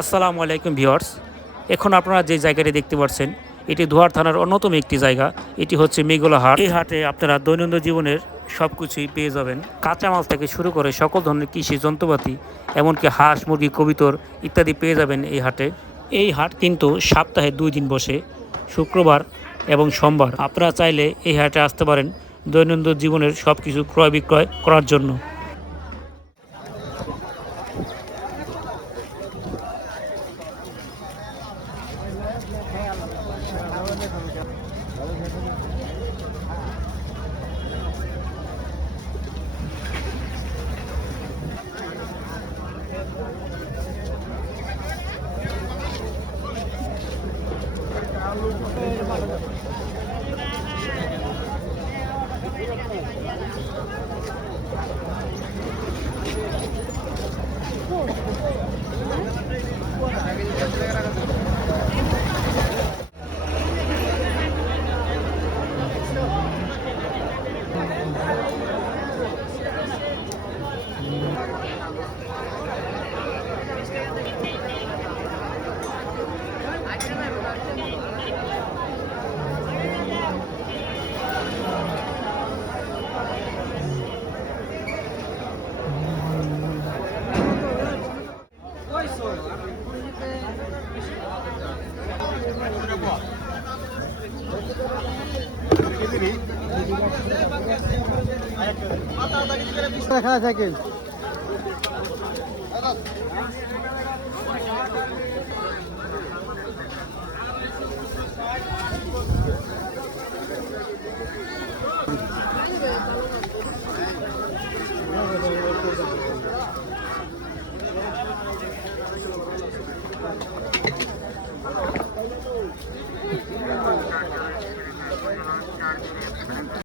আসসালামু আলাইকুম ভিউয়ার্স। এখন আপনারা যে জায়গাটি দেখতে পাচ্ছেন এটি দোহার থানার অন্যতম একটি জায়গা। এটি হচ্ছে মেঘলা হাট। এই হাটে আপনারা দৈনন্দিন জীবনের সব কিছুই পেয়ে যাবেন, কাঁচামাল থেকে শুরু করে সকল ধরনের কৃষি যন্ত্রপাতি, এমনকি হাঁস মুরগি কবিতর ইত্যাদি পেয়ে যাবেন এই হাটে। এই হাট কিন্তু সপ্তাহে 2 দিন বসে, শুক্রবার এবং সোমবার। আপনারা চাইলে এই হাটে আসতে পারেন দৈনন্দিন জীবনের সব কিছু ক্রয় বিক্রয় করার জন্য। দেখা থাকে